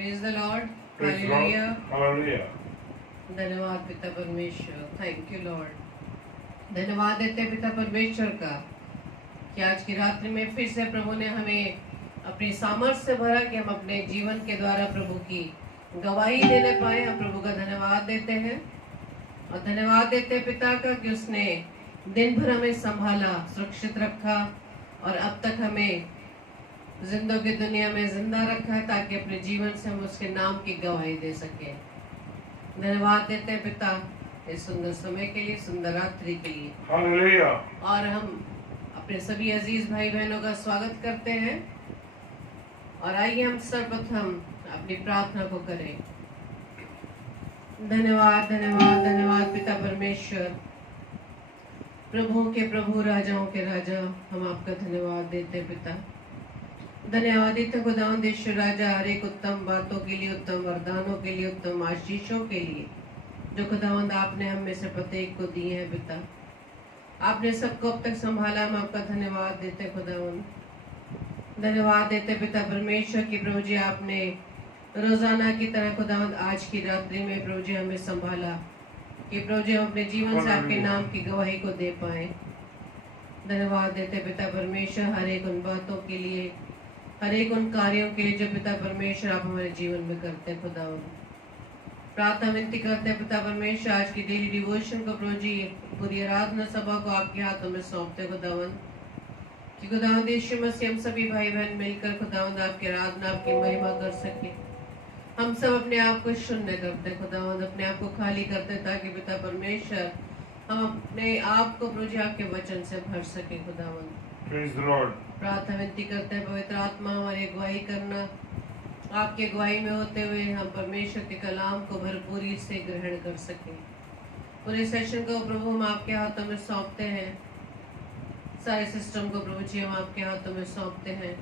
Praise the Lord, Praise God. Hallelujah. Hallelujah. धन्यवाद पिता परमेश्वर, थैंक यू लॉर्ड। धन्यवाद देते हैं पिता परमेश्वर का कि आज की रात्रि में फिर से प्रभु ने हमें अपनी सामर्थ्य से भरा कि हम अपने जीवन के द्वारा प्रभु की गवाही देने पाए। हम प्रभु का धन्यवाद देते हैं और धन्यवाद देते हैं पिता का कि उसने दिन भर हमें संभाला, सुरक्षित रखा और अब तक हमें जिंदों की दुनिया में जिंदा रखा है ताकि अपने जीवन से हम उसके नाम की गवाही दे सके। धन्यवाद देते हैं पिता इस सुंदर समय के लिए, सुंदर रात्रि के लिए। Hallelujah. और हम अपने सभी अजीज भाई बहनों का स्वागत करते हैं और आइए हम सर्वप्रथम अपनी प्रार्थना को करें। धन्यवाद धन्यवाद धन्यवाद पिता परमेश्वर, प्रभुओं के प्रभु, राजाओं के राजा, हम आपका धन्यवाद देते हैं पिता। धन्यवाद देते खुदावंद ईश्वर राजा, हर एक उत्तम बातों के लिए, उत्तम वरदानों के लिए, उत्तम आशीषों के लिए जो खुदावंद आपने हम में से प्रत्येक को दिए हैं पिता। आपने सबको अब तक संभाला, हम आपका धन्यवाद देते खुदावंद। धन्यवाद देते पिता परमेश्वर की प्रभु जी आपने रोजाना की तरह खुदावंद आज की रात्रि में प्रभु जी हमें संभाला कि प्रभु जी हम अपने जीवन से आपके नाम की गवाही को दे पाए। धन्यवाद देते पिता परमेश्वर हर एक उन बातों के लिए, हर एक उन कार्यों के लिए जो पिता परमेश्वर आप हमारे जीवन में करते हैं खुदावंद। प्रार्थना विनती करते हैं पिता परमेश्वर आज की डेली डिवोशन को प्रभु जी पूरी आराधना सभा को आपके हाथों में सौंपते खुदावंद कि खुदावंद यीशु मसीह हम सभी भाई बहन मिलकर खुदावंद आपकी आराधना, आपकी महिमा कर सके। हम सब अपने आप को शून्य करते खुदावंद, अपने आप को खाली करते ताकि पिता परमेश्वर हम अपने आप को प्रभु जी आपके वचन से भर सके खुदावंद। Praise the Lord. प्रार्थना विनती करते हैं पवित्र आत्मा हमारी अगुवाई करना, आपकी अगुवाई में होते हुए हम परमेश्वर के कलाम को भरपूरी से ग्रहण कर सके। पूरे सेशन को प्रभु हम आपके हाथों में सौंपते हैं, सारे सिस्टम को प्रभु जी हम आपके हाथों में सौंपते हैं।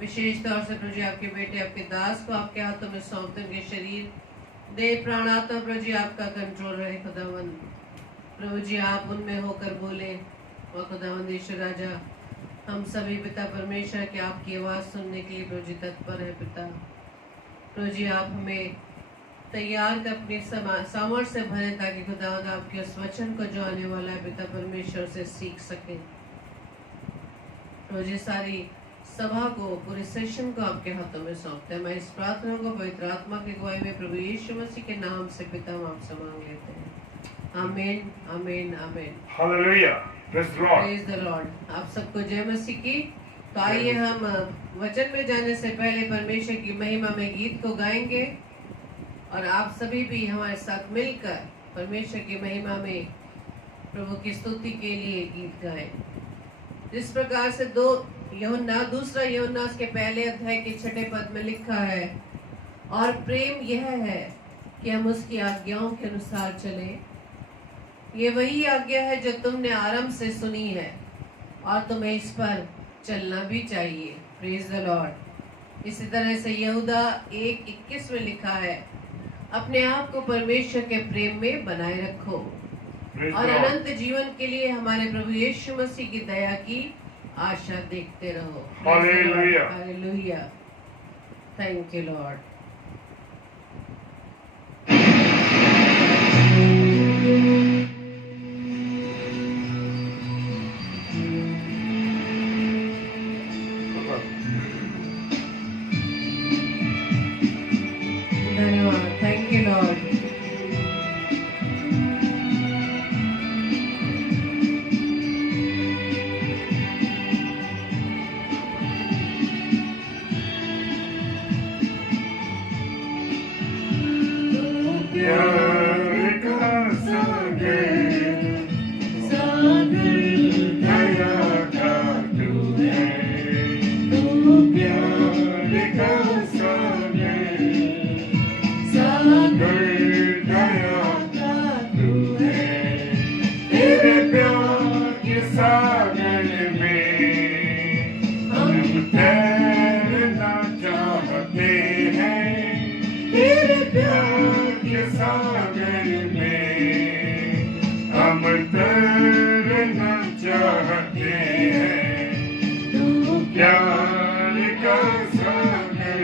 विशेष तौर से प्रभु जी आपके बेटे, आपके दास को आपके हाथों में सौंपते हैं। उनके शरीर, देह, प्राण, आत्मा प्रभु जी आपका कंट्रोल रहे खुदावंद। प्रभु जी आप उनमें होकर बोले और खुदावंद ईश्वर राजा हम सभी पिता परमेश्वर के आपकी आवाज सुनने के लिए प्रभु जी तत्पर है पिता। प्रभु जी आप हमें तैयार कर अपनी सामर्थ्य से भरे ताकि खुदावंद आपके उस वचन को जो आने वाला है पिता परमेश्वर से सीख सके। प्रभु जी सारी सभा को, पूरे सेशन को आपके हाथों में सौंपते हैं। मैं इस प्रार्थना को पवित्र आत्मा की अगुवाई में प्रभु यीशु मसीह के नाम से पिता हम आपसे मांग लेते हैं। आमीन आमीन आमीन। Hallelujah. Praise the Lord. Praise the Lord. आप सबको जय मसीह की। तो आइए हम वचन में जाने से पहले परमेश्वर की महिमा में गीत को गाएंगे और आप सभी भी हमारे साथ मिलकर परमेश्वर की महिमा में प्रभु की स्तुति के लिए गीत गाएं। जिस प्रकार से दूसरा यूहन्ना उसके पहले अध्याय के 6 पद में लिखा है, और प्रेम यह है कि हम उसकी आज्ञाओं के अनुसार चलें। ये वही आज्ञा है जो तुमने आरंभ से सुनी है और तुम्हें इस पर चलना भी चाहिए। Praise the Lord. इसी तरह से यहूदा 1:21 में लिखा है, अपने आप को परमेश्वर के प्रेम में बनाए रखो और अनंत जीवन के लिए हमारे प्रभु यीशु मसीह की दया की आशा देखते रहो। Hallelujah. Hallelujah. Thank you Lord. धन्यवाद, थैंक यू लॉर्ड। प्यार का सागर, सागर दया का तू है। तू प्यार का सागर, सागर दया का तू है। तेरे प्यार के सागर में हम तैरना चाहते हैं। तेरे प्यार के सागर में हम तैरना चाहते हैं। तू प्यार का सागर,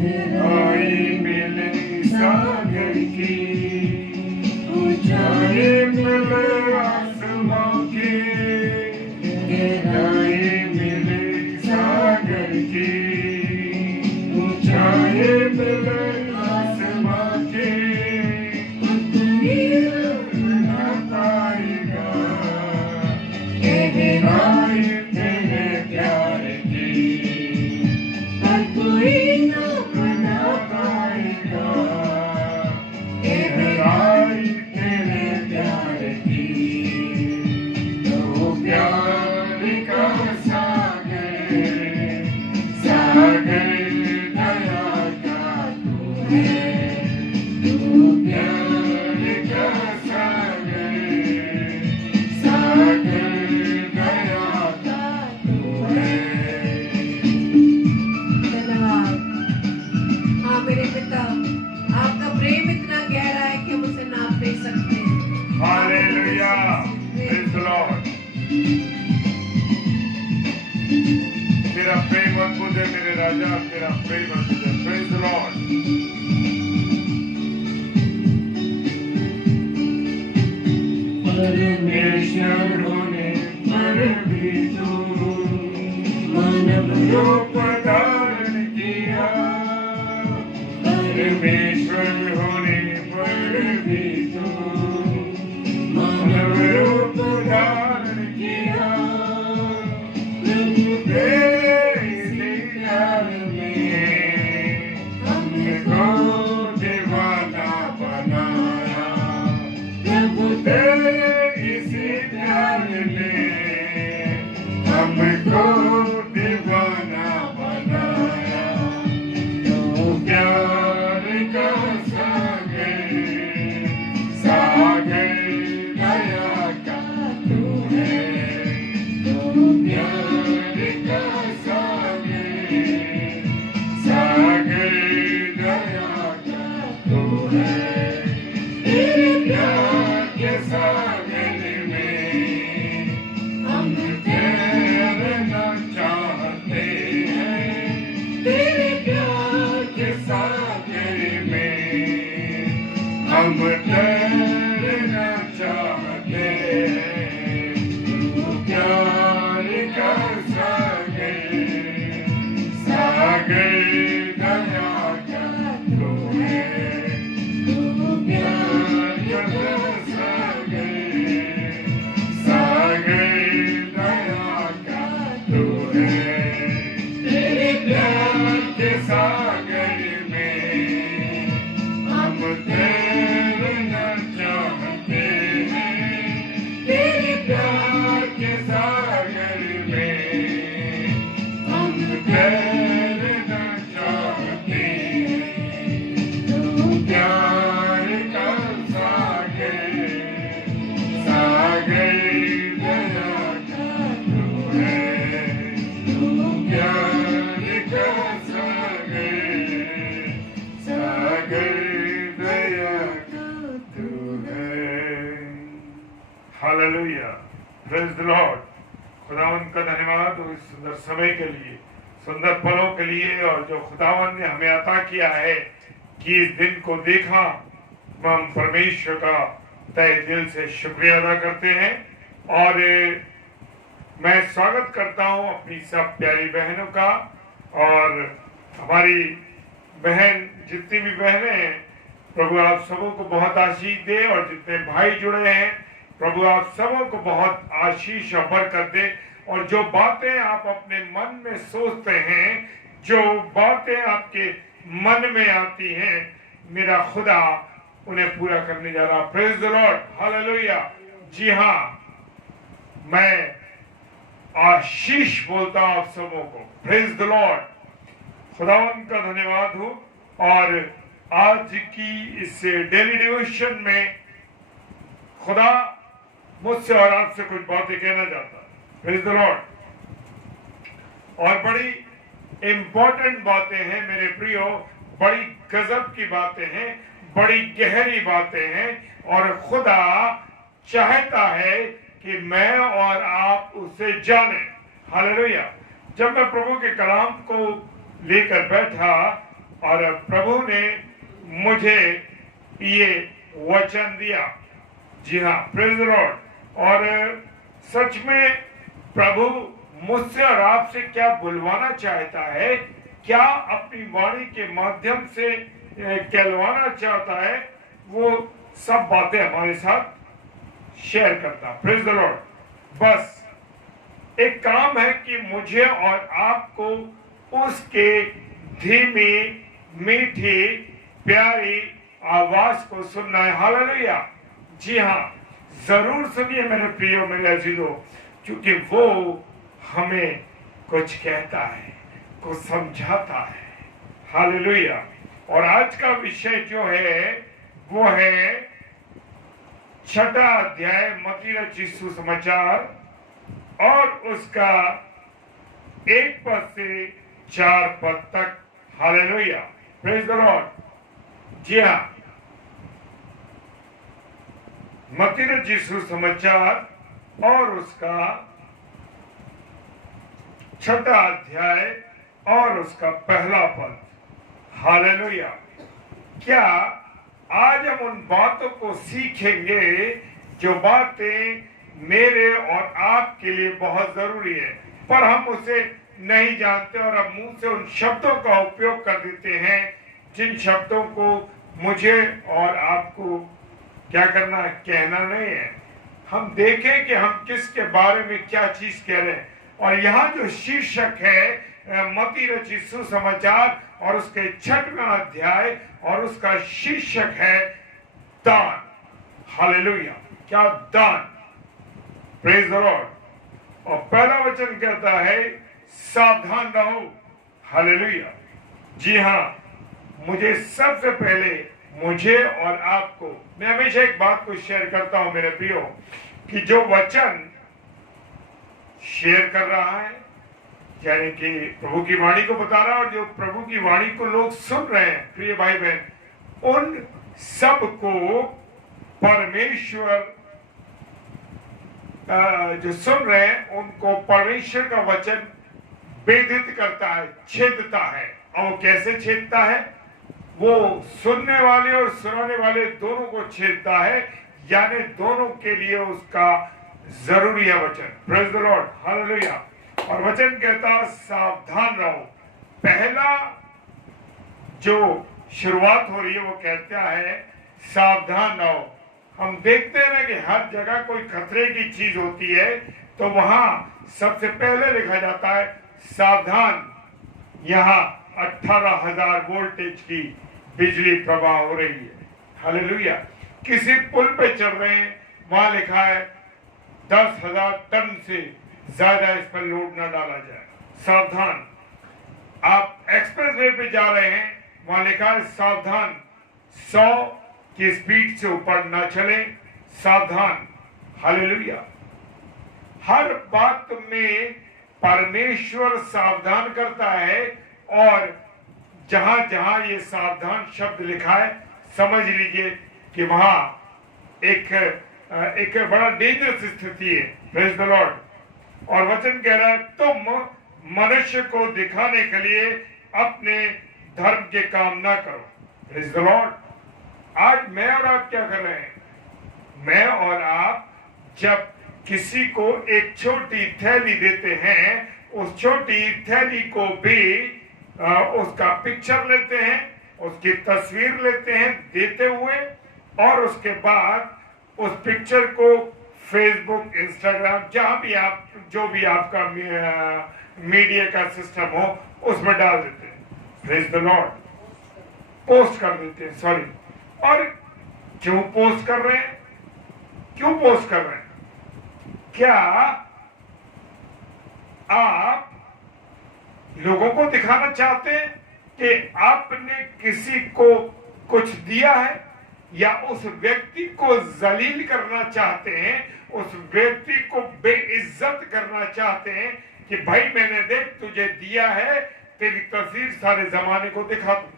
गहराई मिले सागर की, ऊंचाई मिले आसमां की, गहराई मिले सागर की, ऊंचाई मिले आसमां की, ना पाएगा गहराई तेरे प्यार की, हर कोई ना बना पाएगा गहराई तेरे प्यार की। तो प्यार का सागर, सागर दया का तू है, तू प्यार का सागर, सागर दया का तू है। धन्यवाद। हाँ मेरे पिता, आपका प्रेम इतना गहरा है कि हम उसे नाप नहीं सकते। Hallelujah, praise the Lord. तेरा प्रेम अद्भुत है मेरे राजा, तेरा प्रेम अद्भुत है। Praise the Lord. परमेश्वर होने पर भी तू मानव रूप धारण किया, परमेश्वर होने पर भी तू मानव रूप धारण किया, प्रभु तेरे इसी प्यार में हमको दीवाना बनाया, प्रभु तेरे इसी प्यार में हमको दीवाना बनाया। तो प्यार का सागर, सागर दया का तू है, तो प्यार का सागर, सागर दया का तू है। तेरे प्यार के सागर में हम तैरना चाहते हैं, तेरे प्यार के सागर में हम तैरना चाहते हैं। तू प्यार का सागर, सागर दया का तू है, तू प्यार का सागर, सागर दया का तू है। तेरे प्यार के सागर में हम तैरना चाहते हैं, तेरे प्यार के सागर में हम तैरना चाहते हैं। तू प्यार का सागर, सागर दया का तू है, तू प्यार का सागर, सागर दया का तू है। Hallelujah, praise the Lord. खुदावंद का धन्यवाद हो इस सुंदर समय के लिए, सुंदर पलों के लिए, और जो खुदावंद ने हमें अता किया है कि इस दिन को देखा। हम परमेश्वर का तहे दिल से शुक्रिया अदा करते हैं। और मैं स्वागत करता हूं अपनी सब प्यारी बहनों का, और हमारी बहन जितनी भी बहनें हैं, प्रभु आप सबों को बहुत आशीष दे, और जितने भाई जुड़े हैं प्रभु आप सबों को बहुत आशीष और बरकत दे। और जो बातें आप अपने मन में सोचते हैं, जो बातें आपके मन में आती हैं, मेरा खुदा उन्हें पूरा करने जा रहा। Praise the Lord, hallelujah. जी हाँ, मैं आशीष बोलता हूं आप सबों को। प्रेज द लॉर्ड, खुदावंद का धन्यवाद हो। और आज की इस डेली डिवोशन में खुदा मुझसे और आपसे कुछ बातें कहना चाहता है। Praise the Lord. और बड़ी इंपॉर्टेंट बातें हैं मेरे प्रियो, बड़ी गजब की बातें हैं, बड़ी गहरी बातें हैं, और खुदा चाहता है कि मैं और आप उसे जानें। हालेलुया। जब मैं प्रभु के कलाम को लेकर बैठा और प्रभु ने मुझे ये वचन दिया। जी हाँ, प्रेज द लॉर्ड। और सच में प्रभु मुझसे और आपसे क्या बुलवाना चाहता है, क्या अपनी वाणी के माध्यम से कहलवाना चाहता है, वो सब बातें हमारे साथ शेयर करता। Praise the Lord. बस एक काम है कि मुझे और आपको उसके धीमी मीठी प्यारी आवाज को सुनना है। हालेलुया। जी हाँ, जरूर सुनिए मेरे प्रियो, मेरे अजीजों, क्योंकि वो हमें कुछ कहता है, कुछ समझाता है। हालेलुया। और आज का विषय जो है वो है 6वां अध्याय मत्ती रचित सुसमाचार और उसका 1 पद से 4 पद तक। हालेलुया। Praise the Lord. जी हाँ, मत्ती रचित सुसमाचार और उसका 6वां अध्याय और उसका 1 पद। हालेलुया। क्या आज हम उन बातों को सीखेंगे जो बातें मेरे और आपके लिए बहुत जरूरी है, पर हम उसे नहीं जानते और अब मुंह से उन शब्दों का उपयोग कर देते हैं जिन शब्दों को मुझे और आपको क्या करना है, कहना नहीं है। हम देखें कि हम किसके बारे में क्या चीज कह रहे हैं। और यहाँ जो शीर्षक है मत्ती रचित सुसमाचार और उसके 6वां अध्याय और उसका शीर्षक है दान। हालेलुया। क्या दान। Praise the Lord. और पहला वचन कहता है सावधान रहो। हालेलुया। जी हाँ, मुझे सबसे पहले मुझे और आपको, मैं हमेशा एक बात को शेयर करता हूं मेरे प्रियो, कि जो वचन शेयर कर रहा है यानी कि प्रभु की वाणी को बता रहा है और जो प्रभु की वाणी को लोग सुन रहे हैं, प्रिय भाई बहन, उन सब को परमेश्वर जो सुन रहे हैं उनको परमेश्वर का वचन भेदित करता है, छेदता है। और वो कैसे छेदता है? वो सुनने वाले और सुनाने वाले दोनों को छेदता है, यानी दोनों के लिए उसका जरूरी है वचन। Praise the Lord. हालेलुया। और वचन कहता सावधान रहो। पहला जो शुरुआत हो रही है वो कहता है सावधान रहो। हम देखते हैं ना कि हर जगह कोई खतरे की चीज होती है तो वहां सबसे पहले लिखा जाता है सावधान, यहाँ 18,000 वोल्टेज की बिजली प्रवाह हो रही है। हालेलुया। किसी पुल पे चढ़ रहे हैं, वहां लिखा है 10,000 टन से ज्यादा इस पर लोड न डाला जाए, सावधान। आप एक्सप्रेस वे पे जा रहे हैं, वहां लिखा है सावधान, 100 की स्पीड से ऊपर न चले, सावधान। हालेलुया। हर बात में परमेश्वर सावधान करता है और जहां जहां ये सावधान शब्द लिखा है, समझ लीजिए कि वहां एक बड़ा डेंजरस स्थिति है। Praise the Lord. और वचन कह रहा है तुम मनुष्य को दिखाने के लिए अपने धर्म के काम ना करो। Praise the Lord. आज मैं और आप क्या कर रहे हैं? मैं और आप जब किसी को एक छोटी थैली देते हैं, उस छोटी थैली को भी उसका पिक्चर लेते हैं, उसकी तस्वीर लेते हैं देते हुए, और उसके बाद उस पिक्चर को फेसबुक, इंस्टाग्राम, जहां भी आप जो भी आपका मीडिया का सिस्टम हो उसमें डाल देते हैं। Praise the Lord. पोस्ट कर देते हैं, सॉरी। और क्यों पोस्ट कर रहे हैं? क्यों पोस्ट कर रहे हैं? क्या आप लोगों को दिखाना चाहते हैं कि आपने किसी को कुछ दिया है, या उस व्यक्ति को जलील करना चाहते हैं, उस व्यक्ति को बेइज्जत करना चाहते हैं कि भाई मैंने देख तुझे दिया है, तेरी तस्वीर सारे जमाने को दिखा दूं।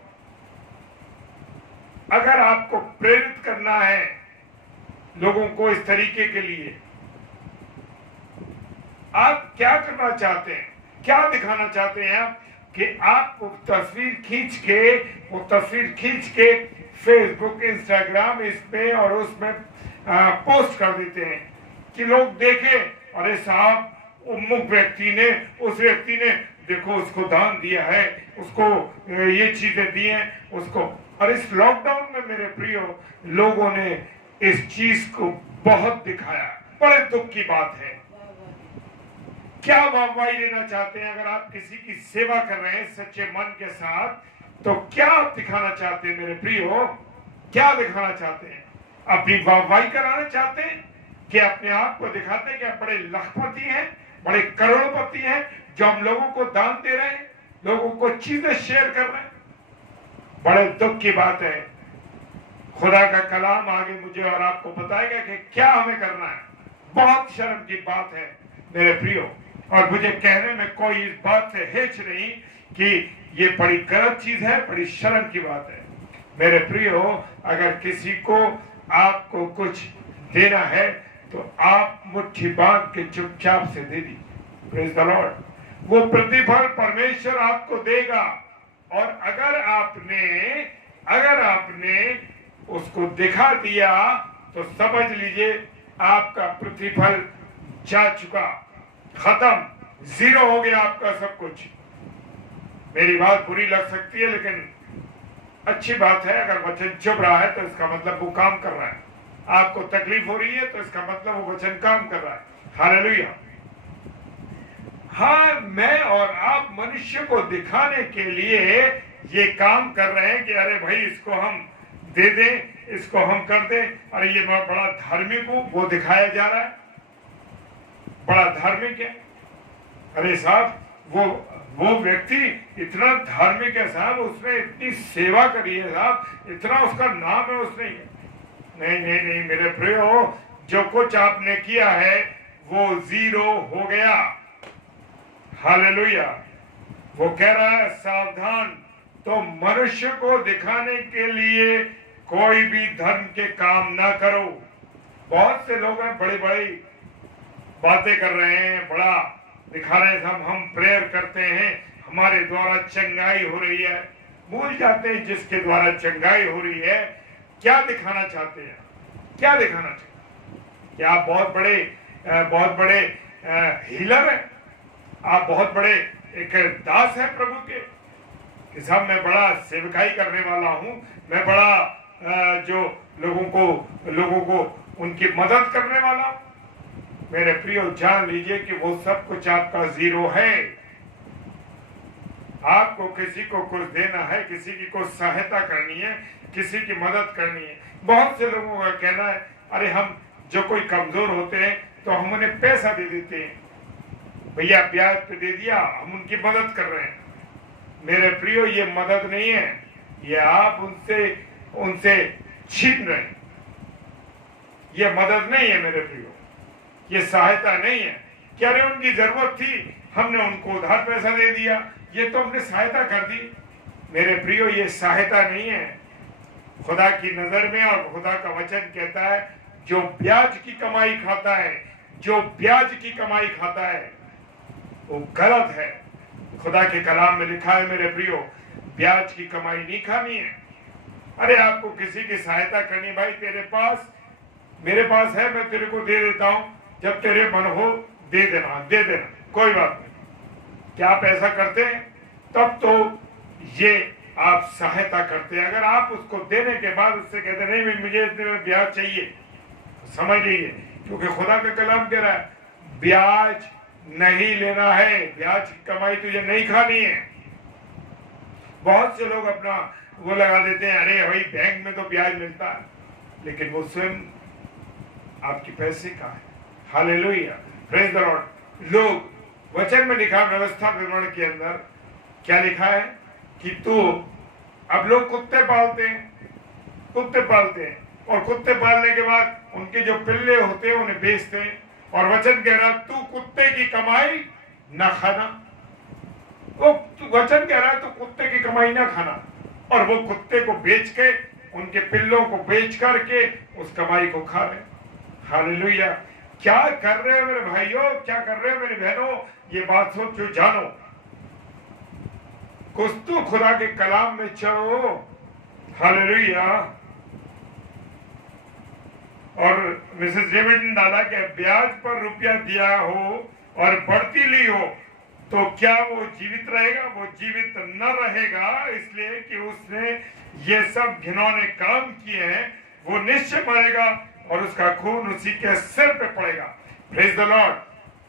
अगर आपको प्रेरित करना है लोगों को इस तरीके के लिए, आप क्या करना चाहते हैं? क्या दिखाना चाहते हैं आप? कि आप वो तस्वीर खींच के फेसबुक, इंस्टाग्राम इस पे और उसमें पोस्ट कर देते हैं कि लोग देखें, अरे साहब उम्मुख व्यक्ति ने, उस व्यक्ति ने देखो उसको दान दिया है, उसको ये चीजें दी हैं उसको। और इस लॉकडाउन में मेरे प्रियो लोगों ने इस चीज को बहुत दिखाया। बड़े दुख की बात है। क्या वाहवाही लेना चाहते हैं? अगर आप किसी की सेवा कर रहे हैं सच्चे मन के साथ, तो क्या आप दिखाना चाहते हैं मेरे प्रियो? क्या दिखाना चाहते हैं? अपनी वाहवाही कराना चाहते हैं कि अपने आप को दिखाते हैं कि आप बड़े लखपति हैं, बड़े करोड़पति हैं, जो हम लोगों को दान दे रहे हैं, लोगों को चीजें शेयर कर रहे हैं। बड़े दुख की बात है। खुदा का कलाम आगे मुझे और आपको बताएगा कि क्या हमें करना है। बहुत शर्म की बात है मेरे प्रियो, और मुझे कहने में कोई इस बात से हिच नहीं कि ये बड़ी गलत चीज है, बड़ी शर्म की बात है मेरे प्रियो। अगर किसी को आपको कुछ देना है तो आप मुट्ठी बांध के चुपचाप से दे दीजिए। Praise the Lord. वो प्रतिफल परमेश्वर आपको देगा। और अगर आपने उसको दिखा दिया तो समझ लीजिए आपका प्रतिफल जा चुका, खत्म, जीरो हो गया आपका सब कुछ। मेरी बात बुरी लग सकती है, लेकिन अच्छी बात है। अगर वचन चुप रहा है तो इसका मतलब वो काम कर रहा है। आपको तकलीफ हो रही है तो इसका मतलब वो वचन काम कर रहा है। हालेलुया। हाँ, मैं और आप मनुष्य को दिखाने के लिए ये काम कर रहे हैं कि अरे भाई इसको हम दे दें, इसको हम कर दें, अरे ये बड़ा धार्मिक हूं, वो दिखाया जा रहा है बड़ा धार्मिक है। अरे साहब वो व्यक्ति इतना धार्मिक है साहब, उसने इतनी सेवा करी है साहब, इतना उसका नाम है उसने। नहीं मेरे प्रियो, जो कुछ आपने किया है वो जीरो हो गया। हालेलुया। वो कह रहा है सावधान, तो मनुष्य को दिखाने के लिए कोई भी धर्म के काम ना करो। बहुत से लोग हैं बड़ी बड़ी बातें कर रहे हैं, बड़ा दिखा रहे हैं, हम प्रेयर करते हैं, हमारे द्वारा चंगाई हो रही है। भूल जाते हैं जिसके द्वारा चंगाई हो रही है क्या दिखाना चाहते हैं, क्या दिखाना चाहते हैं? क्या आप बहुत बड़े हीलर हैं? आप बहुत बड़े एक दास हैं प्रभु के कि साहब मैं बड़ा सेवकाई करने वाला हूं, मैं बड़ा जो लोगों को उनकी मदद करने वाला हूं। मेरे प्रियो, जान लीजिए कि वो सब कुछ आपका जीरो है। आपको किसी को कुछ देना है, किसी की कुछ सहायता करनी है, किसी की मदद करनी है। बहुत से लोगों का कहना है अरे हम जो कोई कमजोर होते हैं तो हम उन्हें पैसा दे देते हैं, भैया ब्याज पे दे दिया, हम उनकी मदद कर रहे हैं। मेरे प्रियो, ये मदद नहीं है, ये आप उनसे छीन रहे हैं। ये मदद नहीं है मेरे प्रियो, ये सहायता नहीं है। क्या रे उनकी जरूरत थी, हमने उनको उधार पैसा दे दिया, ये तो हमने सहायता कर दी। मेरे प्रियो, ये सहायता नहीं है खुदा की नजर में। और खुदा का वचन कहता है जो ब्याज की कमाई खाता है, जो ब्याज की कमाई खाता है वो गलत है। खुदा के कलाम में लिखा है मेरे प्रियो, ब्याज की कमाई नहीं खानी है। अरे आपको किसी की सहायता करनी, भाई मेरे पास है, मैं तेरे को दे देता हूं, जब तेरे मन हो दे देना, कोई बात नहीं। क्या आप ऐसा करते हैं? तब तो ये आप सहायता करते हैं। अगर आप उसको देने के बाद उससे कहते नहीं मुझे इतने ब्याज चाहिए, समझ लीजिए, क्योंकि खुदा का कलाम कह रहा है ब्याज नहीं लेना है, ब्याज की कमाई तुझे नहीं खानी है। बहुत से लोग अपना वो लगा देते हैं, अरे भाई बैंक में तो ब्याज मिलता है, लेकिन वो स्वयं आपके पैसे का है। Hallelujah, praise the Lord. लोग वचन में लिखा, व्यवस्था विवरण के अंदर क्या लिखा है कि अब लोग कुत्ते पालते हैं और कुत्ते पालने के बाद उनके जो पिल्ले होते हैं उन्हें बेचते हैं। और वचन कह रहा तू कुत्ते की कमाई ना खाना। वो वचन कह रहा है तू कुत्ते की कमाई ना खाना, और वो कुत्ते को बेच के, उनके पिल्लों को बेच करके उस कमाई को खा रहे। हालेलुया। क्या कर रहे हो मेरे भाइयों, क्या कर रहे हो मेरी बहनों? ये बात सोचो, जानो कुछ तो खुदा के कलाम में चढ़ो। हालेलुया। और मिसेस डेविड ने डाला कि ब्याज पर रुपया दिया हो और बढ़ती ली हो तो क्या वो जीवित रहेगा? वो जीवित न रहेगा, इसलिए कि उसने ये सब घिनौने काम किए हैं। वो निश्चय मरेगा और उसका खून उसी के सिर पे पड़ेगा। Praise the Lord.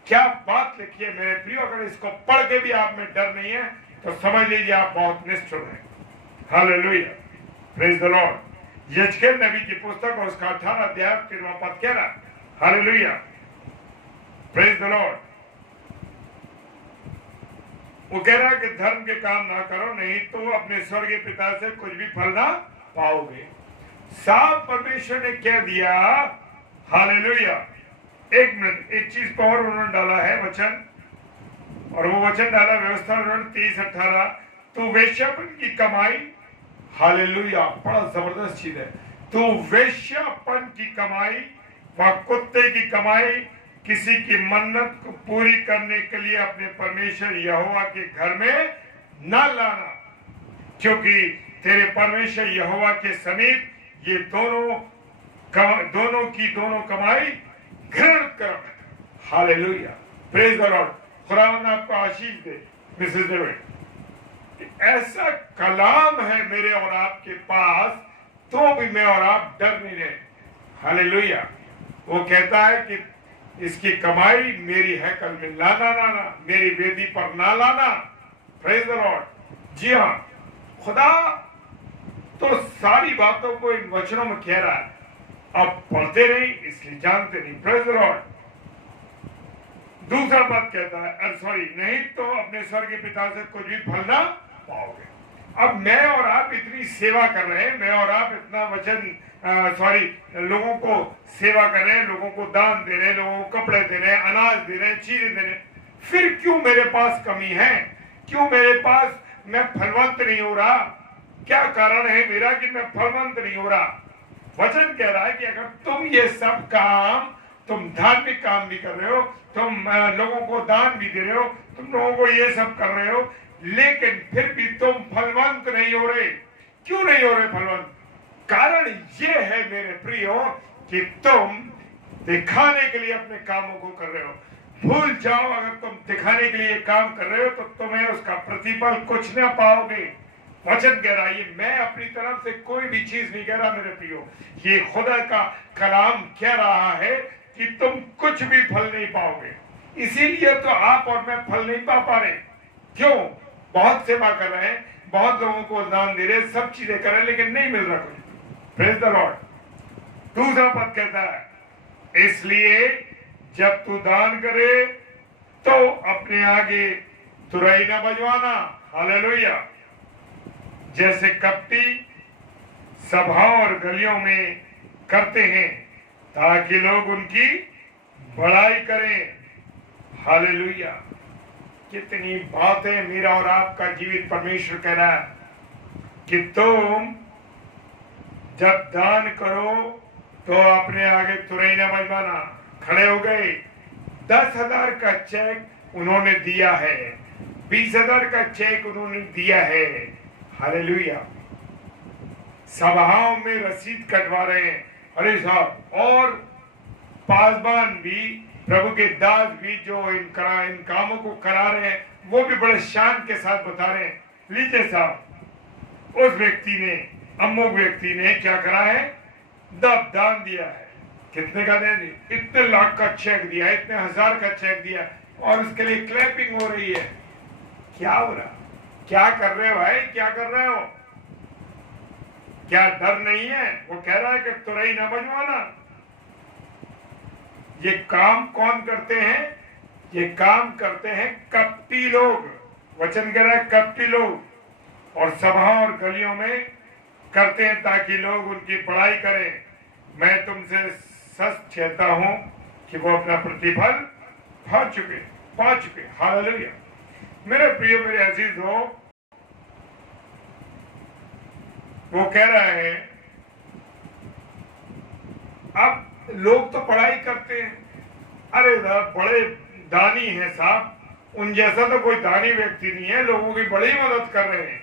क्या बात लिखी है मेरे प्रियो। अगर इसको पढ़ के भी आप में डर नहीं है तो समझ लीजिए आप बहुत निष्ठुर हैं। हालेलुया। Praise the Lord. यजकेल नबी की पुस्तक और उसका 18 अध्याय 13वां पद कह रहा है। हालेलुया। Praise the Lord. वो कह रहा है कि धर्म के काम ना करो, नहीं तो अपने स्वर्गीय पिता से कुछ भी फल ना पाओगे। साफ परमेश्वर ने क्या दिया। हालेलुया। एक मिनट, एक चीज को और उन्होंने डाला है वचन, और वो वचन डाला व्यवस्था 23:18, तू वेश्यापन की कमाई। हालेलुया। बड़ा जबरदस्त चीज है। तू वेश्यापन की कमाई व कुत्ते की कमाई किसी की मन्नत को पूरी करने के लिए अपने परमेश्वर यहोवा के घर में न लाना, क्योंकि तेरे परमेश्वर यहोवा के समीप ये दोनों की कमाई घृणित कर। हालेलुया। Praise the Lord. खुदावंद आपको आशीष दे। मिसेस डेविड, ऐसा कलाम है मेरे और आपके पास, तो भी मैं और आप डर नहीं रहे। हालेलुया। वो कहता है कि इसकी कमाई मेरी हैकल में लाना ना, मेरी वेदी पर ना लाना। Praise the Lord. जी हाँ, खुदा तो सारी बातों को इन वचनों में कह रहा है। अब पढ़ते नहीं इसलिए जानते नहीं। Praise the Lord. दूसरा बात कहता है, सॉरी, नहीं तो अपने स्वर्गीय पिता से कुछ भी फल ना पाओगे। अब मैं और आप इतनी सेवा कर रहे हैं, मैं और आप इतना वचन लोगों को सेवा कर रहे हैं, लोगों को दान दे रहे हैं, लोगों को कपड़े दे रहे हैं, अनाज दे रहे हैं, चीजें दे रहे हैं, फिर क्यों मेरे पास कमी है? क्यों मेरे पास मैं फलवंत नहीं हो रहा? क्या कारण है मेरा कि मैं फलवंत नहीं हो रहा? वचन कह रहा है कि अगर तुम ये सब काम, तुम धार्मिक काम भी कर रहे हो, तुम लोगों को दान भी दे रहे हो, तुम लोगों को ये सब कर रहे हो, लेकिन फिर भी तुम फलवंत नहीं हो रहे। क्यों नहीं हो रहे फलवंत? कारण ये है मेरे प्रियो कि तुम दिखाने के लिए अपने कामों को कर रहे हो। भूल जाओ, अगर तुम दिखाने के लिए काम कर रहे हो तो तुम्हें उसका प्रतिफल कुछ ना पाओगे। वचन कह रहा है, मैं अपनी तरफ से कोई भी चीज नहीं कह रहा मेरे प्रियो, ये खुदा का कलाम कह रहा है कि तुम कुछ भी फल नहीं पाओगे। इसीलिए तो आप और मैं फल नहीं पा रहे। क्यों? बहुत सेवा कर रहे हैं, बहुत लोगों को दान दे रहे, सब चीजें कर रहे हैं, लेकिन नहीं मिल रहा कुछ। Praise the Lord. दूसरा पद कहता है, इसलिए जब तू दान करे तो अपने आगे तुरई न बजवाना। हालेलुया। जैसे कपटी सभाओं और गलियों में करते हैं ताकि लोग उनकी बड़ाई करें। हालेलुया। कितनी बातें मेरा और आपका जीवित परमेश्वर कह रहा है कि तुम जब दान करो तो अपने आगे तुरई न बजवाना। खड़े हो गए, 10,000 का चेक उन्होंने दिया है, 20,000 का चेक उन्होंने दिया है। हालेलुया। सभाओं में रसीद कटवा रहे हैं। अरे साहब, और पासबान भी, प्रभु के दास भी जो इन कामों को करा रहे हैं, वो भी बड़े शान के साथ बता रहे हैं, लीजिए साहब, उस व्यक्ति ने, अमुक व्यक्ति ने क्या करा है? दान दिया है। कितने का दे? इतने लाख का चेक दिया, इतने हजार का चेक दिया, और उसके लिए क्लैपिंग हो रही है। क्या हो रहा? क्या कर रहे हो भाई? क्या कर रहे हो? क्या डर नहीं है? वो कह रहा है कि तुरई न बजवाना। ये काम कौन करते हैं? ये काम करते हैं कपटी लोग। वचन कह रहा है कपटी लोग, और सभाओं और गलियों में करते हैं ताकि लोग उनकी बड़ाई करें। मैं तुमसे सच कहता हूं कि वो अपना प्रतिफल पा चुके। हालेलुया। मेरे प्रिय, मेरे अजीज हो, वो कह रहा है, अब लोग तो पढ़ाई करते हैं, अरे बड़े दानी हैं साहब, उन जैसा तो कोई दानी व्यक्ति नहीं है, लोगों की बड़ी मदद कर रहे हैं,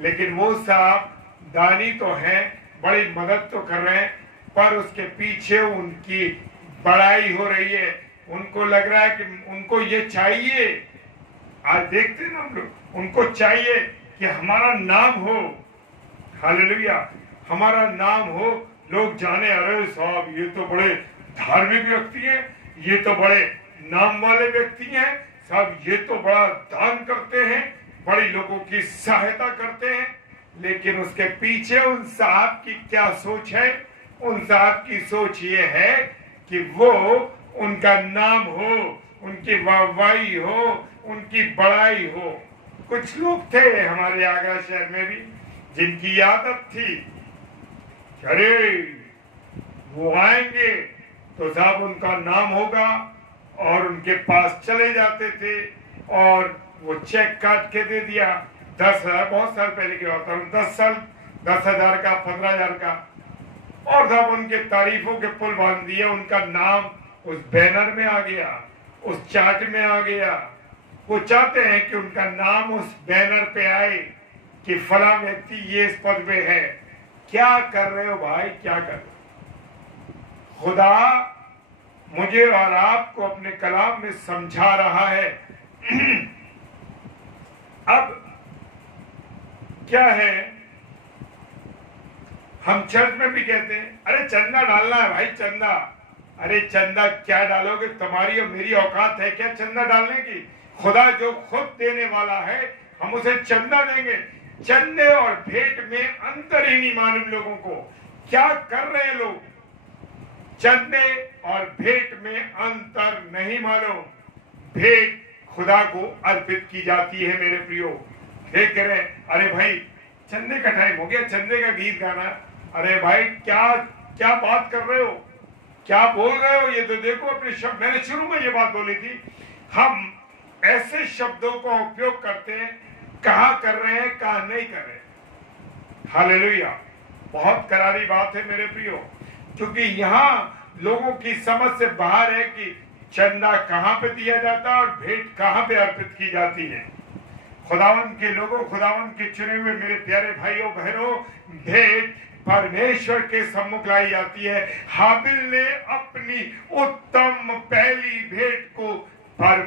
लेकिन वो साहब दानी तो हैं, बड़ी मदद तो कर रहे हैं, पर उसके पीछे उनकी बड़ाई हो रही है। उनको लग रहा है कि उनको ये चाहिए, आज देखते हैं ना हम लोग, उनको चाहिए कि हमारा नाम हो, हालेलुया, हमारा नाम हो, लोग जाने अरे साहब ये तो बड़े धार्मिक व्यक्ति हैं, ये तो बड़े नाम वाले व्यक्ति हैं साहब, ये तो बड़ा दान करते हैं, बड़ी लोगों की सहायता करते हैं। लेकिन उसके पीछे उन साहब की क्या सोच है? उन साहब की सोच ये है कि वो उनका नाम हो, उनकी वाहवाही हो, उनकी बड़ाई हो। कुछ लोग थे हमारे आगरा शहर में भी जिनकी आदत थी, अरे वो आएंगे तो साहब उनका नाम होगा, और उनके पास चले जाते थे और वो चेक काट के दे दिया 10,000, बहुत साल पहले की बात है, 10,000 का, 15,000 का, और साहब उनके तारीफों के पुल बांध दिए, उनका नाम उस बैनर में आ गया, उस चार्ट में आ गया। वो चाहते हैं कि उनका नाम उस बैनर पे आए कि फला व्यक्ति ये इस पद पे है। क्या कर रहे हो भाई, क्या कर रहे हो? खुदा मुझे और आपको अपने कलाम में समझा रहा है। अब क्या है, हम चर्च में भी कहते हैं अरे चंदा डालना है भाई, चंदा। अरे चंदा क्या डालोगे? तुम्हारी और मेरी औकात है क्या चंदा डालने की? खुदा जो खुद देने वाला है, हम उसे चंदा देंगे। चंदे और भेंट में अंतर ही नहीं मालूम लोगों को। क्या कर रहे हैं लोग? चंदे और भेंट में अंतर नहीं मालूम। भेंट खुदा को अर्पित की जाती है मेरे प्रियो। देख रहे, अरे भाई चंदे का टाइम हो गया, चंदे का गीत गाना। अरे भाई क्या क्या बात कर रहे हो, क्या बोल रहे हो? ये तो देखो अपने शब्द, मैंने शुरू में ये बात बोली थी, हम ऐसे शब्दों का उपयोग करते हैं, कहा कर रहे हैं कहा नहीं कर रहे। हालेलुया, बहुत करारी बात है मेरे प्रियो, क्योंकि यहाँ लोगों की समझ से बाहर है कि चंदा कहाँ पे दिया जाता है और भेंट कहाँ पे अर्पित की जाती है। खुदावन के लोगों, खुदावन के चुने हुए मेरे प्यारे भाइयों बहनों, भेंट परमेश्वर के सम्मुख लाई जाती है। हाबिल ने अपनी उत्तम पहली भेंट को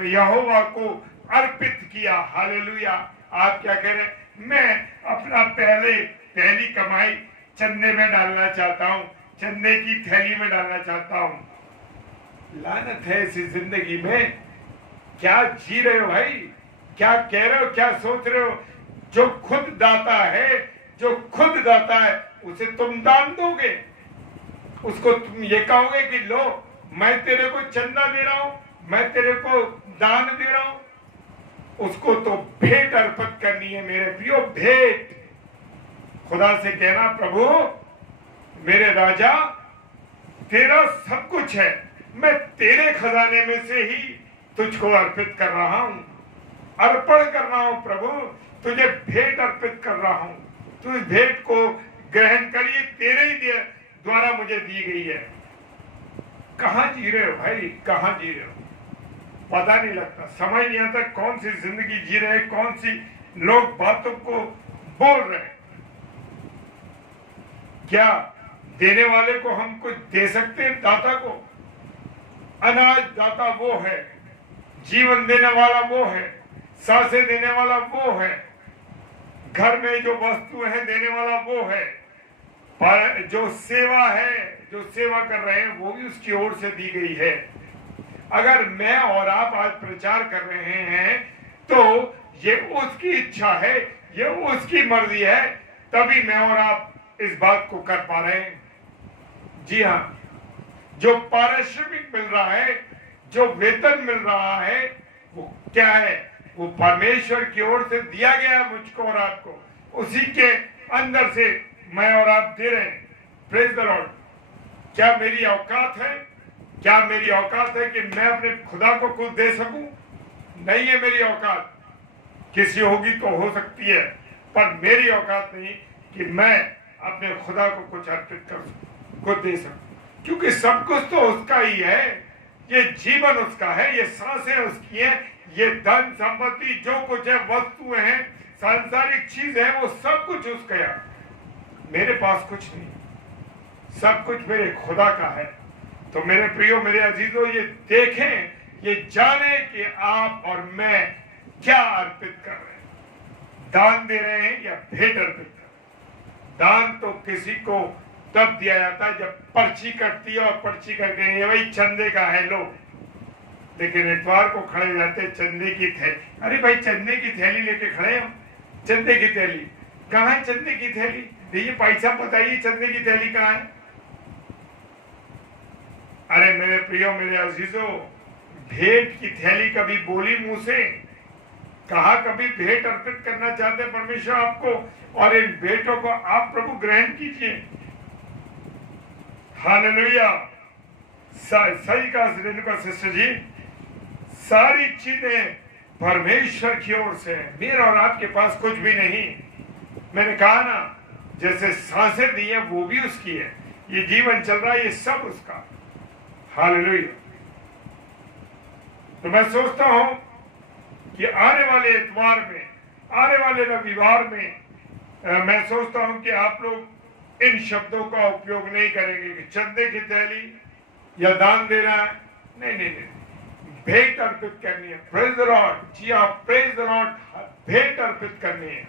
यहोवा को अर्पित किया। हालेलुया। आप क्या कह रहे? मैं अपना पहली कमाई चंदे में डालना चाहता हूँ, चंदे की थैली में डालना चाहता हूँ। लानत है इस जिंदगी में। क्या जी रहे हो भाई? क्या कह रहे हो, क्या सोच रहे हो? जो खुद दाता है, जो खुद दाता है, उसे तुम दान दोगे? उसको तुम ये कहोगे कि लो मैं तेरे को चंदा दे रहा हूं, मैं तेरे को दान दे रहा हूं? उसको तो भेंट अर्पित करनी है मेरे प्रियो, भेंट। खुदा से कहना, प्रभु मेरे राजा, तेरा सब कुछ है, मैं तेरे खजाने में से ही तुझको अर्पित कर रहा हूं, अर्पण कर रहा हूं। प्रभु तुझे भेंट अर्पित कर रहा हूं, तू इस भेंट को ग्रहण करिए, तेरे ही द्वारा मुझे दी गई है। कहां जी रहे हो भाई, कहां जी रहे हो? पता नहीं लगता, समझ नहीं आता कौन सी जिंदगी जी रहे, कौन सी लोग बातों को बोल रहे हैं। क्या देने वाले को हम कुछ दे सकते हैं? दाता को, अनाज दाता वो है, जीवन देने वाला वो है, सांसें देने वाला वो है, घर में जो वस्तु है देने वाला वो है, पर जो सेवा है, जो सेवा कर रहे हैं वो भी उसकी ओर से दी गई है। अगर मैं और आप आज प्रचार कर रहे हैं तो ये उसकी इच्छा है, ये उसकी मर्जी है, तभी मैं और आप इस बात को कर पा रहे हैं। जी हाँ, जो पारिश्रमिक मिल रहा है, जो वेतन मिल रहा है, वो क्या है? वो परमेश्वर की ओर से दिया गया मुझको और आपको, उसी के अंदर से मैं और आप दे रहे हैं। Praise the Lord. क्या मेरी औकात है? क्या मेरी औकात है कि मैं अपने खुदा को कुछ दे सकूं? नहीं है मेरी औकात। किसी होगी तो हो सकती है, पर मेरी औकात नहीं कि मैं अपने खुदा को कुछ अर्पित कर सकूं, कुछ दे सकूं, क्योंकि सब कुछ तो उसका ही है। ये जीवन उसका है, ये सांसें उसकी हैं, ये धन संपत्ति जो कुछ है, वस्तुएं हैं, सांसारिक चीज है, वो सब कुछ उसका है। मेरे पास कुछ नहीं, सब कुछ मेरे खुदा का है। तो मेरे प्रियो, मेरे अजीजों, ये देखें, ये जाने कि आप और मैं क्या अर्पित कर रहे हैं। दान दे रहे हैं या भेंट अर्पित कर रहे हैं। दान तो किसी को तब दिया जाता है जब पर्ची कटती है, और पर्ची कट गई है, भाई चंदे का है लो। लेकिन इतवार को खड़े जाते चंदे की थैली, अरे भाई चंदे की थैली लेके खड़े हो, चंदे की थैली कहाँ है? चंदे की थैली ये पैसा बताइए, चंदे की थैली कहाँ है? अरे मेरे प्रियो, मेरे अजीजों, भेंट की थैली कभी बोली मुंह से? कहा कभी भेंट अर्पित करना चाहते परमेश्वर आपको, और इन भेंटों को आप प्रभु ग्रहण कीजिए। हालेलुया। सही कहा सिस्टर जी, सारी चीजें परमेश्वर की ओर से है, मेरा और आपके पास कुछ भी नहीं। मैंने कहा ना, जैसे सांसें दी है वो भी उसकी है, ये जीवन चल रहा है ये सब उसका। हालेलुया। तो मैं सोचता हूं कि आने वाले इतवार में, आने वाले रविवार में मैं सोचता हूं कि आप लोग इन शब्दों का उपयोग नहीं करेंगे कि चंदे की थैली या दान देना है। नहीं नहीं नहीं, भेंट अर्पित करनी है। Praise the Lord. जी हाँ, प्रेज द लॉर्ड। भेंट अर्पित करनी है।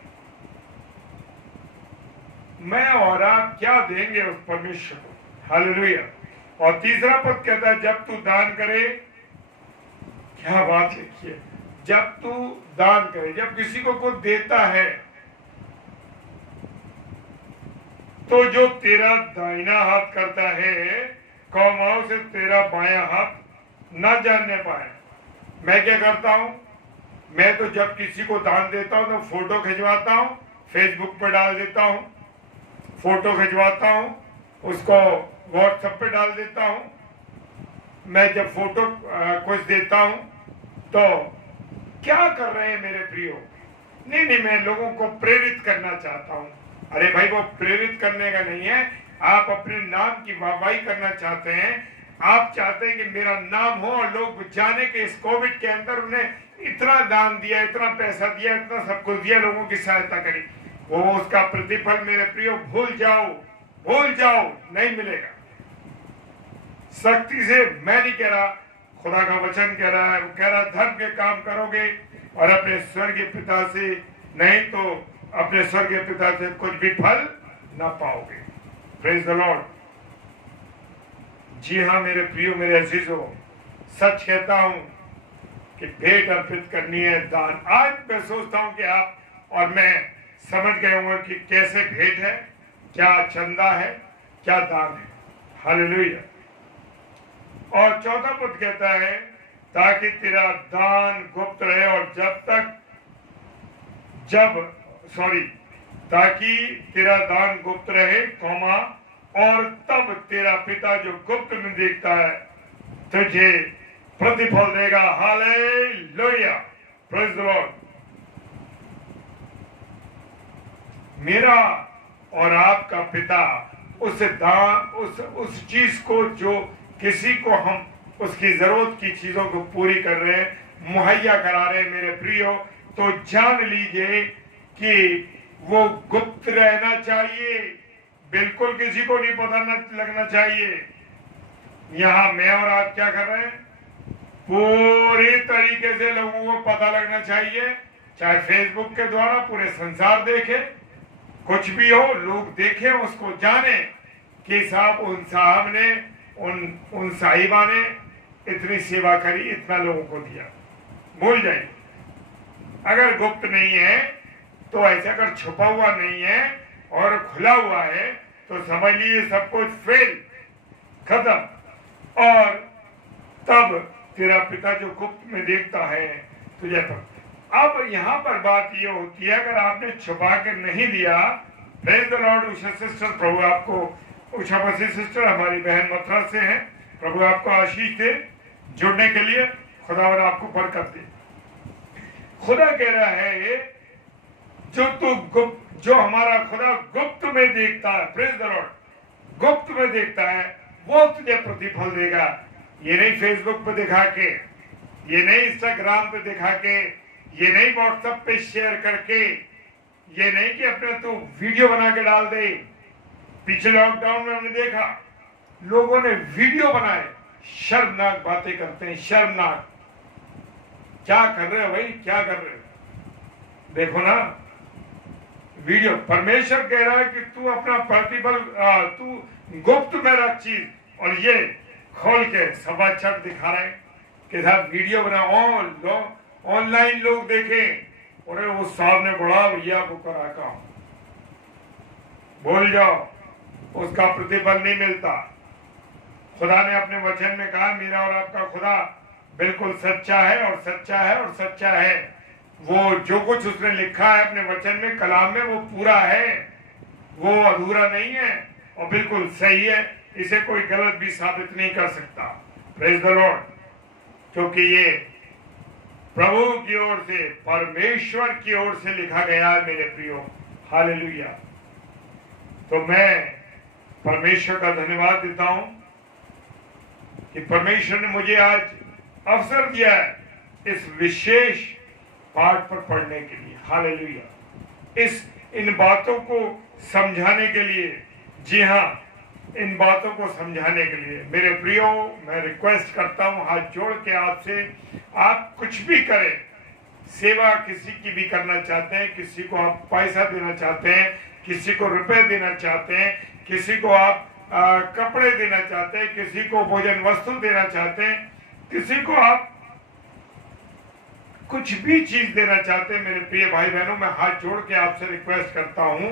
मैं और आप क्या देंगे उस परमेश्वर को? हालेलुया। और तीसरा पद कहता है, जब तू दान करे, क्या बात लिखी है, जब तू दान करे, जब किसी को कुछ देता है तो जो तेरा दाहिना हाथ करता है, कौमाओं से तेरा बायां हाथ न जानने पाए। मैं क्या करता हूं? मैं तो जब किसी को दान देता हूं तो फोटो खिंचवाता हूं, फेसबुक पर डाल देता हूं, फोटो खिंचवाता हूं, उसको व्हाट्सएप पे डाल देता हूं। मैं जब फोटो कुछ देता हूं तो क्या कर रहे हैं मेरे प्रियो? नहीं नहीं, मैं लोगों को प्रेरित करना चाहता हूं। अरे भाई, वो प्रेरित करने का नहीं है, आप अपने नाम की वाहवाही करना चाहते हैं। आप चाहते हैं कि मेरा नाम हो और लोग जाने के इस कोविड के अंदर उन्हें इतना दान दिया, इतना पैसा दिया, इतना सब कुछ दिया, लोगों की सहायता करी। वो उसका प्रतिफल मेरे प्रियो भूल जाओ, भूल जाओ, नहीं मिलेगा। सख्ती से मैं नहीं कह रहा, खुदा का वचन कह रहा है, वो कह रहा धर्म के काम करोगे और अपने स्वर्गीय पिता से, नहीं तो अपने स्वर्गीय पिता से कुछ भी फल ना पाओगे। Praise the Lord. जी हाँ मेरे प्रियो, मेरे अजीजों, सच कहता हूं कि भेंट अर्पित करनी है, दान। आज मैं सोचता हूं कि आप और मैं समझ गए होंगे कि कैसे भेंट है, क्या चंदा है, क्या दान है। हालेलुया। और चौथा पद कहता है, ताकि तेरा दान गुप्त रहे, और ताकि तेरा दान गुप्त रहे, कौमा, और तब तेरा पिता जो गुप्त में देखता है तुझे प्रतिफल देगा। हालेलुया। Praise the Lord. मेरा और आपका पिता उस दान, उस चीज को जो किसी को हम उसकी जरूरत की चीजों को पूरी कर रहे हैं, मुहैया करा रहे हैं मेरे प्रियो, तो जान लीजिए कि वो गुप्त रहना चाहिए, बिल्कुल किसी को नहीं पता लगना चाहिए। यहां मैं और आप क्या कर रहे हैं? पूरी तरीके से लोगों को पता लगना चाहिए, चाहे फेसबुक के द्वारा पूरे संसार देखे, कुछ भी हो, लोग देखें, उसको जाने कि साहब ने उन साहिबा ने इतनी सेवा करी, इतना लोगों को दिया। भूल जाइए। अगर गुप्त नहीं है तो ऐसा, अगर छुपा हुआ नहीं है और खुला हुआ है तो समझ लीजिए सब कुछ फेल, खत्म। और तब तेरा पिता जो गुप्त में देखता है तुझे तो। अब यहाँ पर बात ये होती है, अगर आपने छुपा के नहीं दिया, praise the Lord. Usha sister, प्रभु आपको, उषा मसीह सिस्टर हमारी बहन मथुरा से हैं, प्रभु आपको आशीष दे जुड़ने के लिए, खुदावन आपको बरकत दे। खुदा कह रहा है, जो हमारा खुदा गुप्त में देखता है, प्रेज द लॉर्ड, गुप्त में देखता है, वो तुझे प्रतिफल देगा। ये नहीं फेसबुक पे दिखा के, ये नहीं इंस्टाग्राम पे दिखा के, ये नहीं व्हाट्सएप पे शेयर करके, ये नहीं कि अपने तू वीडियो बना के डाल दे। पिछले लॉकडाउन में हमने देखा लोगों ने वीडियो बनाए, शर्मनाक बातें करते हैं, शर्मनाक। क्या कर रहे हो भाई, क्या कर रहे हो? देखो ना वीडियो, परमेश्वर कह रहा है कि तू अपना प्रतिबल, तू गुप्त में रख चीज, और ये खोल के समाचार दिखा रहे हैं कि साहब वीडियो बना, ऑनलाइन लोग देखें। और वो साहब ने बड़ा भैया को करा काम, बोल जाओ, उसका प्रतिफल नहीं मिलता। खुदा ने अपने वचन में कहा, मेरा और आपका खुदा बिल्कुल सच्चा है और सच्चा है और सच्चा है। वो जो कुछ उसने लिखा है अपने वचन में, कलाम में, वो पूरा है, वो अधूरा नहीं है और बिल्कुल सही है। इसे कोई गलत भी साबित नहीं कर सकता। Praise the Lord. क्योंकि ये प्रभु की ओर से, परमेश्वर की ओर से लिखा गया है मेरे प्रियो। हालेलुया। तो मैं परमेश्वर का धन्यवाद देता हूं कि परमेश्वर ने मुझे आज अवसर दिया है इस विशेष पाठ पर पढ़ने के लिए। हालेलुया। इन बातों को समझाने के लिए, जी हाँ, इन बातों को समझाने के लिए मेरे प्रियो, मैं रिक्वेस्ट करता हूं हाथ जोड़ के आपसे, आप कुछ भी करें, सेवा किसी की भी करना चाहते हैं, किसी को आप पैसा देना चाहते हैं, किसी को रुपए देना चाहते हैं, किसी को आप कपड़े देना चाहते हैं, किसी को भोजन वस्तु देना चाहते हैं, किसी को आप कुछ भी चीज देना चाहते हैं, मेरे प्रिय भाई बहनों, मैं हाथ जोड़ के आपसे रिक्वेस्ट करता हूं,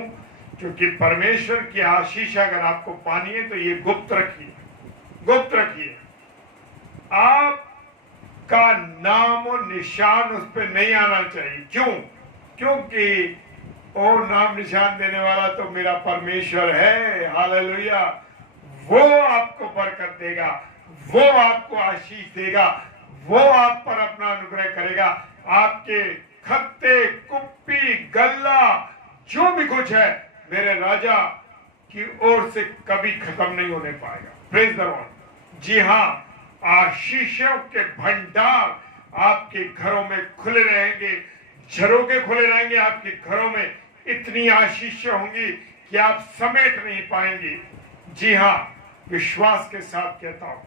क्योंकि परमेश्वर की आशीष अगर आपको पानी है तो ये गुप्त रखिए, गुप्त रखिए। आपका नाम और निशान उस पर नहीं आना चाहिए। क्यों? क्योंकि ओ नाम निशान देने वाला तो मेरा परमेश्वर है। हालेलुया। वो आपको बरकत देगा, वो आपको आशीष देगा, वो आप पर अपना अनुग्रह करेगा। आपके खत्ते, कुप्पी, गल्ला, जो भी कुछ है मेरे राजा की ओर से कभी खत्म नहीं होने पाएगा। Praise the Lord. जी हाँ, आशीषों के भंडार आपके घरों में खुले रहेंगे, झरोके खुले रहेंगे आपके घरों में। इतनी आशीषें होंगी कि आप समेट नहीं पाएंगे। जी हाँ, विश्वास के साथ कहता हूं,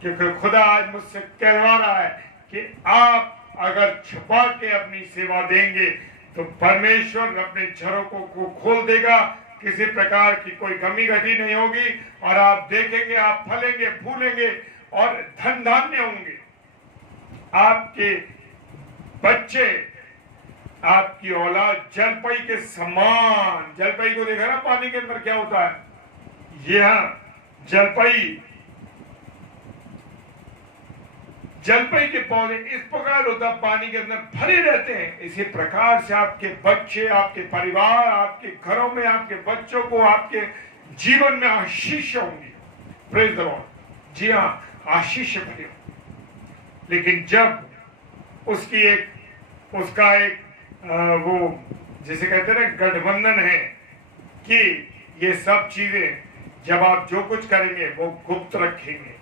क्योंकि खुदा आज मुझसे कहवा रहा है कि आप अगर छुपा के अपनी सेवा देंगे तो परमेश्वर अपने झरोकों को खोल देगा। किसी प्रकार की कोई कमी घटी नहीं होगी और आप देखेंगे, आप फलेंगे, फूलेंगे और धन धान्य होंगे। आपके बच्चे, आपकी औलाद जलपई के समान। जलपई को देखा ना पानी के अंदर क्या होता है? यह जलपई के पौधे इस प्रकार होता है, पानी के अंदर भरे रहते हैं। इसी प्रकार से आपके बच्चे, आपके परिवार, आपके घरों में आपके बच्चों को, आपके जीवन में आशीष होंगी। Praise the Lord. जी हाँ, आशीष भरे। लेकिन जब उसका एक वो जैसे कहते हैं ना, गठबंधन है कि ये सब चीजें जब आप जो कुछ करेंगे वो गुप्त रखेंगे,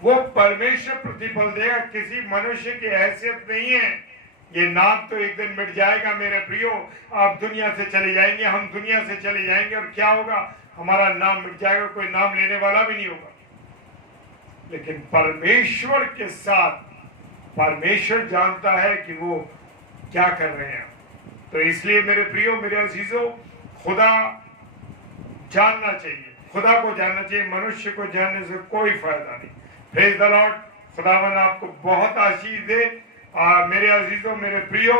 वो परमेश्वर प्रतिफल देगा। किसी मनुष्य की हैसियत नहीं है। ये नाम तो एक दिन मिट जाएगा मेरे प्रियो। आप दुनिया से चले जाएंगे, हम दुनिया से चले जाएंगे, और क्या होगा? हमारा नाम मिट जाएगा, कोई नाम लेने वाला भी नहीं होगा। लेकिन परमेश्वर के साथ, परमेश्वर जानता है कि वो क्या कर रहे हैं। तो इसलिए मेरे प्रियो, मेरे अजीजों, खुदा जानना चाहिए, खुदा को जानना चाहिए। मनुष्य को जानने से कोई फायदा नहीं। Praise the Lord. खुदावन आपको बहुत आशीष दे। मेरे अजीजों, मेरे प्रियो,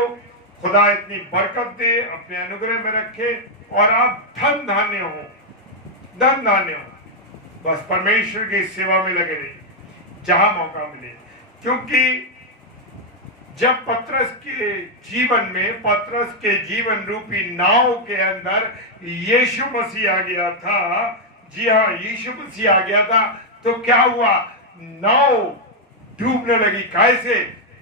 खुदा इतनी बरकत दे, अपने अनुग्रह में रखे और आप धन धान्य हो, धन धान्य हो। बस परमेश्वर की सेवा में लगे रहिए जहां मौका मिले। क्योंकि जब पतरस के जीवन में, पतरस के जीवन रूपी नाव के अंदर यीशु मसीह आ गया था, जी हाँ, यीशु मसीह आ गया था, तो क्या हुआ? नाव डूबने लगी। कैसे?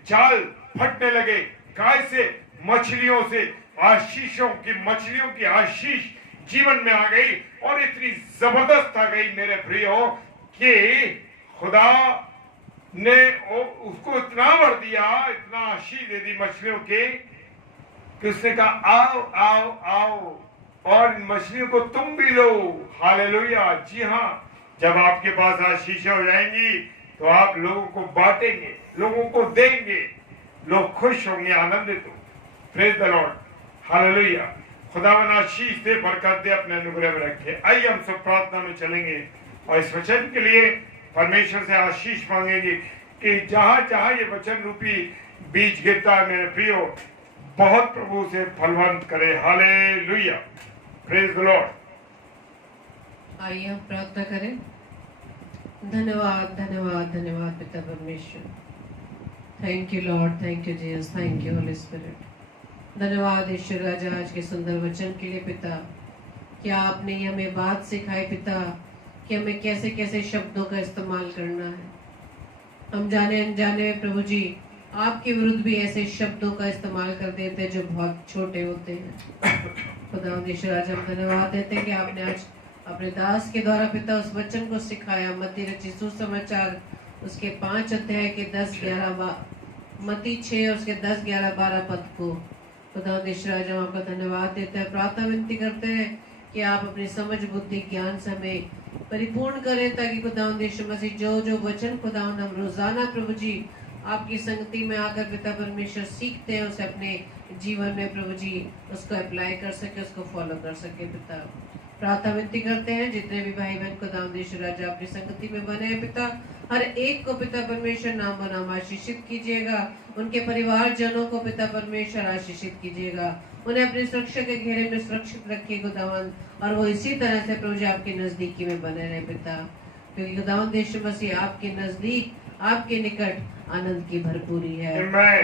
जाल फटने लगे। कैसे? मछलियों से, आशीषों की, मछलियों की आशीष जीवन में आ गई और इतनी जबरदस्त आ गई मेरे प्रियो कि खुदा ने उसको इतना भर दिया, इतना आशीष दे दी मछलियों के कि उसने कहा आओ आओ आओ और इन मछलियों को तुम भी लो। हालेलुया। जी हाँ, जब आपके पास आशीष हो जाएंगी तो आप लोगों को बांटेंगे, लोगों को देंगे, लोग खुश होंगे, आनंदित हो। Praise the Lord. हालेलुया। खुदावन आशीष दे, बरकत दे, अपने अनुग्रह में रखे। आइए हम सब प्रार्थना में चलेंगे और इस वचन के लिए परमेश्वर से आशीष मांगेंगे कि जहां जहां ये वचन रूपी बीज गिरता है मेरे प्रियो, बहुत प्रभु से फलवंत करे। हालेलुया। Praise the Lord. आइए हम प्रार्थना करें। धन्यवाद धन्यवाद धन्यवाद पिता परमेश्वर। Thank you Lord, thank you Jesus, thank you Holi spirit. धन्यवाद ईश्वर राजा आज के सुंदर वचन के लिए पिता। क्या आपने हमें बात सिखाई पिता कि हमें कैसे कैसे शब्दों का इस्तेमाल करना है। हम जाने अनजाने में प्रभु जी आपके विरुद्ध भी ऐसे शब्दों का इस्तेमाल कर देते हैं जो बहुत छोटे होते हैं। खुदा ईश्वर आज हम धन्यवाद देते हैं कि आपने आज अपने दास के द्वारा पिता उस वचन को सिखाया। मत्ती रचित सुसमाचार उसके 5 अध्याय के 10-11 मत्ती 6 उसके 10-11-12 पद को खुदा ईश्वर आज हम आपका धन्यवाद देते हैं। प्रार्थना विनती करते हैं कि आप अपनी समझ बुद्धि ज्ञान से हमें परिपूर्ण करें ताकि खुदा ईश्वर मसीह जो जो वचन खुदा हम रोजाना प्रभु जी आपकी संगति में आकर पिता परमेश्वर सीखते हैं उसे अपने जीवन में प्रभु जी उसको अप्लाई कर सके, उसको फॉलो कर सके पिता। प्रार्थना विनती करते हैं जितने भी भाई बहन को दामदेश्वर राजा आपकी संगति में बने हैं पिता, हर एक को पिता परमेश्वर नाम बनाम आशीषित कीजिएगा। उनके परिवार जनों को पिता परमेश्वर आशीषित कीजिएगा। उन्हें अपने सुरक्षा के घेरे में सुरक्षित रखिए खुदावन, और वो इसी तरह से प्रभु जी आपके नजदीकी में बने रहे पिता, क्योंकि खुदावन देश मसीह आपके नजदीक आपके निकट आनंद की भरपूरी है।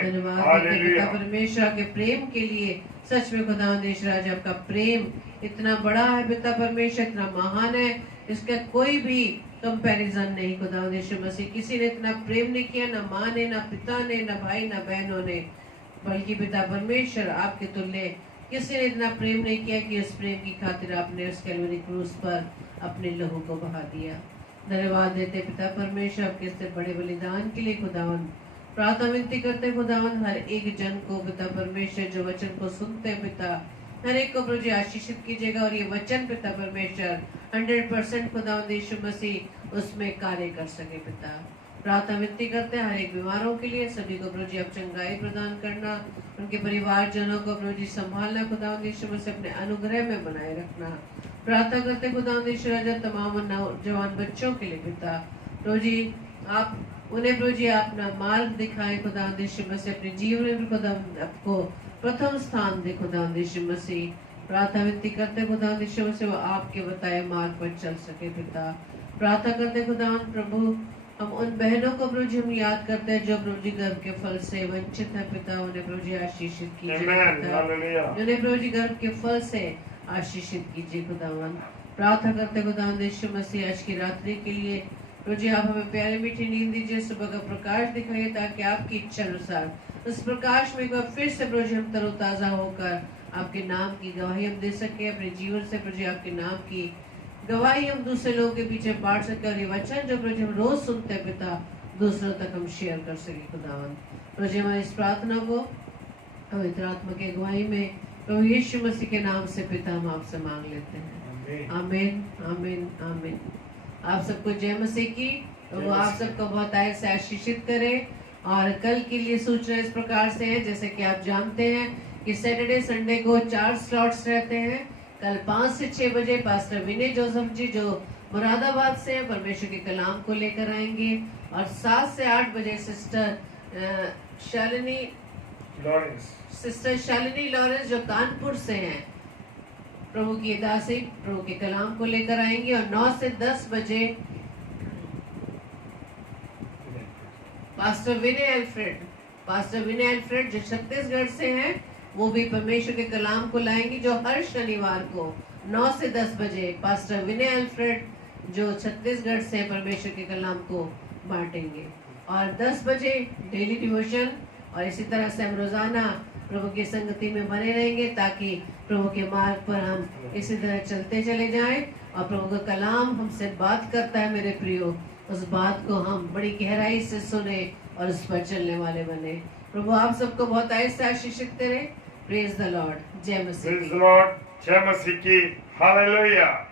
धन्यवाद पिता परमेश्वर के प्रेम के लिए। सच में खुदावन देश राजा आपका प्रेम इतना बड़ा है पिता परमेश्वर, इतना महान है, इसका कोई भी कंपैरिजन नहीं। खुदावन देश मसीह किसी ने इतना प्रेम नहीं किया, ना माँ ने, ना पिता ने, ना भाई, ना बहनों ने, बल्कि पिता परमेश्वर आपके तुल्य किसी ने इतना प्रेम नहीं किया कि उस प्रेम की खातिर आपने उस कैलवरी क्रूस पर अपने लहू को बहा दिया। धन्यवाद देते पिता परमेश्वर आपके इस बड़े बलिदान के लिए खुदावन। प्रार्थना विनती करते खुदावन हर एक जन को पिता परमेश्वर जो वचन को सुनते हैं पिता, हर एक को प्रभु जी आशीषित कीजिएगा, और ये वचन पिता परमेश्वर 100% खुदावन यीशु मसीह उसमें कार्य कर सके पिता। प्रार्थना विनती करते हैं हर एक बीमारों के लिए, सभी को प्रभु जी आप चंगाई प्रदान करना, उनके परिवार जनों को प्रभु जी संभालना, खुदावन यीशु मसीह अपने अनुग्रह में बनाए रखना। प्रार्थना करते खुदावन यीशु राजा तमाम नौजवान बच्चों के लिए पिता, प्रभु जी आप उन्हें प्रभु जी अपना मार्ग दिखाए खुदावन यीशु मसीह, अपने जीवन में खुदावन आपको प्रथम स्थान दे खुदावन यीशु मसीह। प्रार्थना विनती करते खुदावन यीशु मसीह वो आपके बताए मार्ग पर चल सके पिता। प्रार्थना करते खुदावन प्रभु हम उन बहनों को प्रभु जी हम याद करते हैं जो प्रभु जी गर्भ के फल से वंचित है पिता, उन्हें प्रभु जी आशीषित कीजिए पिता, उन्हें प्रभु जी गर्भ के फल से आशीषित कीजिए खुदावन। प्रार्थना करते खुदावन यीशु मसीह आज की रात्रि के लिए प्रभु जी आप हमें प्यारी मीठी नींद दीजिए, सुबह का प्रकाश दिखाइए ताकि आपकी इच्छा अनुसार उस प्रकाश में एक बार फिर से प्रभु जी हम तरोताजा होकर आपके नाम की गवाही हम दे सके, अपने जीवन से प्रभु जी आपके नाम की गवाही हम दूसरे लोगों के पीछे बांट सके, और ये वचन जो प्रभु जी हम रोज सुनते हैं पिता दूसरों तक हम शेयर कर सके खुदावन। प्रभु जी हमारी इस प्रार्थना को पवित्र आत्मा की अगुवाई में प्रभु यीशु मसीह के नाम से पिता हम आपसे मांग लेते हैं। आमीन आमीन आमीन। आप सबको जय मसीह की। वो आप सबको बहुत आय से आशीषित करे। और कल के लिए सूचना इस प्रकार से है, जैसे कि आप जानते हैं कि सैटरडे संडे को 4 स्लॉट्स रहते हैं। कल 5 से 6 बजे पास्टर विनय जोसेफ जी जो मुरादाबाद से हैं परमेश्वर के कलाम को लेकर आएंगे, और 7 से 8 बजे सिस्टर शालिनी लॉरेंस जो कानपुर से हैं प्रभु की दासी प्रभु के कलाम को लेकर आएंगे, और 9 से 10 बजे पास्टर विनय अल्फ्रेड जो छत्तीसगढ़ से हैं वो भी परमेश्वर के कलाम को लाएंगे, जो हर शनिवार को 9 से 10 बजे पास्टर विनय अल्फ्रेड जो छत्तीसगढ़ से परमेश्वर के कलाम को बांटेंगे, और 10 बजे डेली डिवोशन। और इसी तरह से हम रोजाना प्रभु की संगति में बने रहेंगे ताकि प्रभु के मार्ग पर हम इसी तरह चलते चले जाएं, और प्रभु का कलाम हमसे बात करता है मेरे प्रियो, उस बात को हम बड़ी गहराई से सुने और उस पर चलने वाले बने। प्रभु आप सबको बहुत आहिस्ते आशीषित करे। Praise the Lord. जय मसीह Praise की। the Lord. जय मसीह की। हालेलुया।